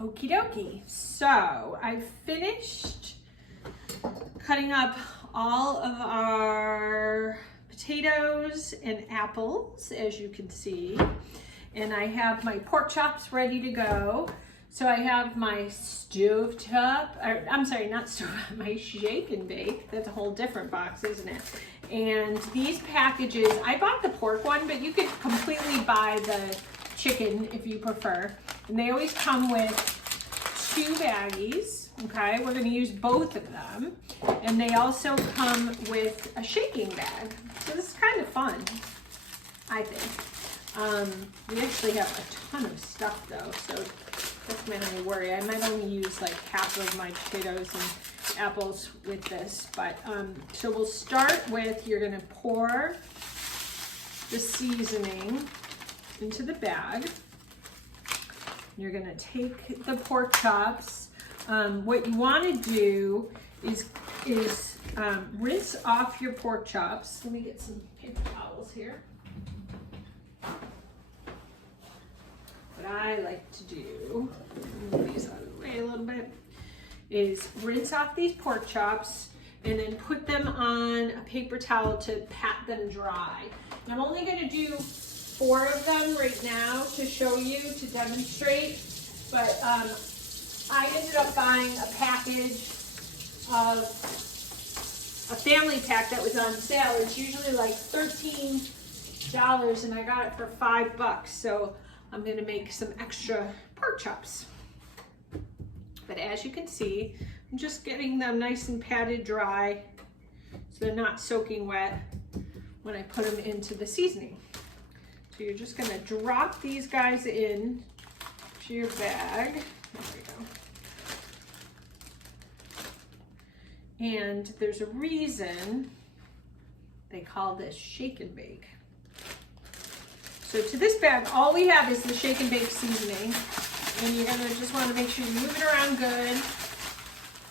Okie dokie. So I finished cutting up all of our potatoes and apples, as you can see. And I have my pork chops ready to go. So I have my stovetop, or I'm sorry, not stovetop, my shake and bake. That's a whole different box, isn't it? And these packages, I bought the pork one, but you could completely buy the chicken if you prefer. And they always come with 2 baggies, okay? We're gonna use both of them. And they also come with a shaking bag. So this is kind of fun, I think. We actually have a ton of stuff though, so that's my only worry. I might only use like half of my potatoes and apples with this, but so we'll start with, you're gonna pour the seasoning into the bag. You're gonna take the pork chops. What you wanna do is rinse off your pork chops. Let me get some paper towels here. What I like to do, move these out of the way a little bit, is rinse off these pork chops and then put them on a paper towel to pat them dry. And I'm only gonna do 4 of them right now to show you, to demonstrate, but I ended up buying a package of a family pack that was on sale. It's usually like $13 and I got it for $5, so I'm gonna make some extra pork chops. But as you can see, I'm just getting them nice and patted dry so they're not soaking wet when I put them into the seasoning. So you're just gonna drop these guys in to your bag. There we go. And there's a reason they call this shake and bake. So to this bag, all we have is the shake and bake seasoning. And you're gonna just wanna make sure you move it around good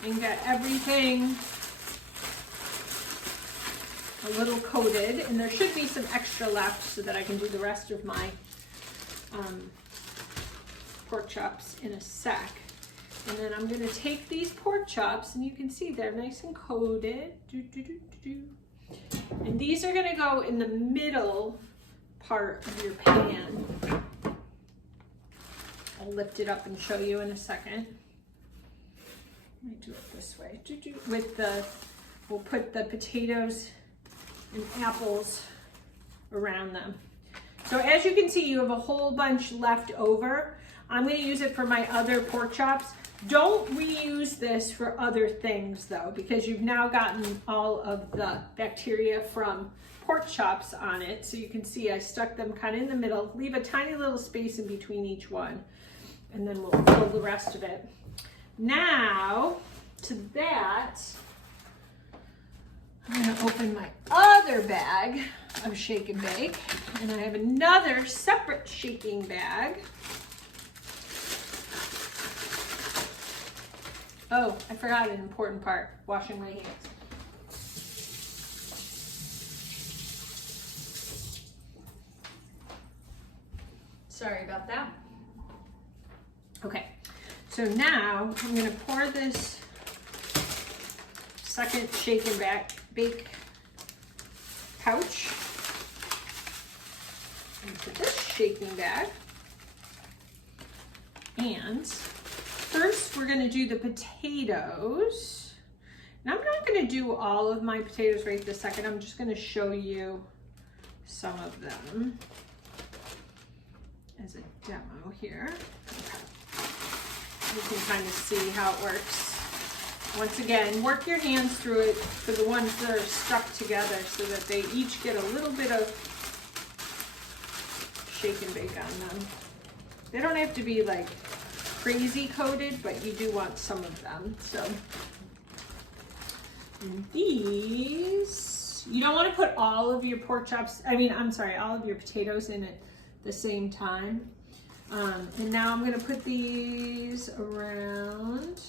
and get everything a little coated. And there should be some extra left so that I can do the rest of my pork chops in a sec. And then I'm gonna take these pork chops, and you can see they're nice and coated. And these are gonna go in the middle part of your pan. I'll lift it up and show you in a second. Let me do it this way. We'll put the potatoes and apples around them. So as you can see, you have a whole bunch left over. I'm gonna use it for my other pork chops. Don't reuse this for other things though, because you've now gotten all of the bacteria from pork chops on it. So you can see I stuck them kind of in the middle, leave a tiny little space in between each one, and then we'll fill the rest of it. Now, to that, I'm gonna open my other bag of shake and bake, and I have another separate shaking bag. Oh, I forgot an important part, washing my hands. Sorry about that. Okay, so now I'm gonna pour this second shake and bake pouch into this shaking bag. And first we're gonna do the potatoes. And I'm not gonna do all of my potatoes right this second. I'm just gonna show you some of them as a demo here. Okay. You can kind of see how it works. Once again, work your hands through it for the ones that are stuck together so that they each get a little bit of shake and bake on them. They don't have to be like crazy coated, but you do want some of them. So and these, you don't want to put all of your pork chops, all of your potatoes in at the same time. And now I'm going to put these around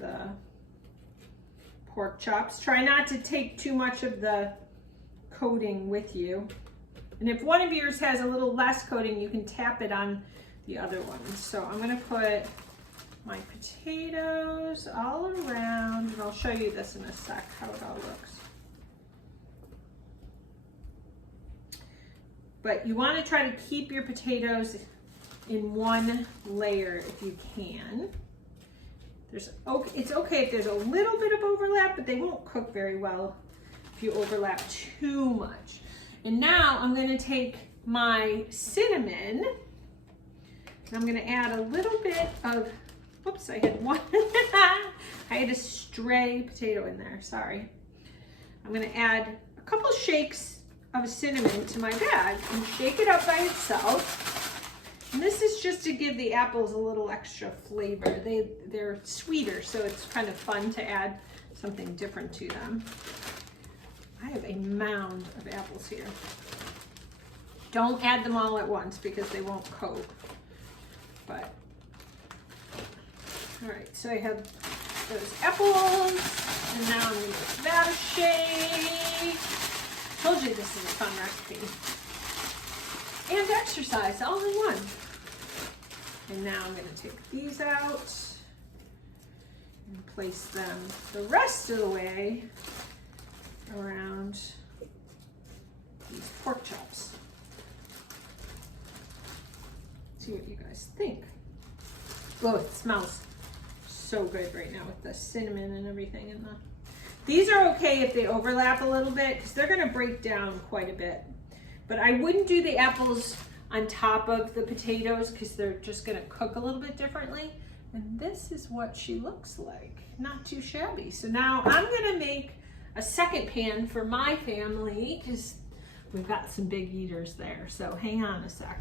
the pork chops. Try not to take too much of the coating with you. And if one of yours has a little less coating, you can tap it on the other one. So I'm gonna put my potatoes all around, and I'll show you this in a sec, how it all looks. But you wanna try to keep your potatoes in one layer if you can. It's okay if there's a little bit of overlap, but they won't cook very well if you overlap too much. And now I'm gonna take my cinnamon, and I'm gonna add a little bit of, whoops, I had one, I had a stray potato in there, sorry. I'm gonna add a couple shakes of cinnamon to my bag and shake it up by itself. And this is just to give the apples a little extra flavor. They're sweeter, so it's kind of fun to add something different to them. I have a mound of apples here. Don't add them all at once because they won't coat. But, all right, so I have those apples, and now I'm gonna give that a shake. Told you this is a fun recipe. And exercise all in one. And now I'm gonna take these out and place them the rest of the way around these pork chops. See what you guys think. Oh, it smells so good right now with the cinnamon and everything in the. These are okay if they overlap a little bit because they're gonna break down quite a bit. But I wouldn't do the apples on top of the potatoes because they're just gonna cook a little bit differently. And this is what she looks like. Not too shabby. So now I'm gonna make a second pan for my family because we've got some big eaters there. So hang on a sec.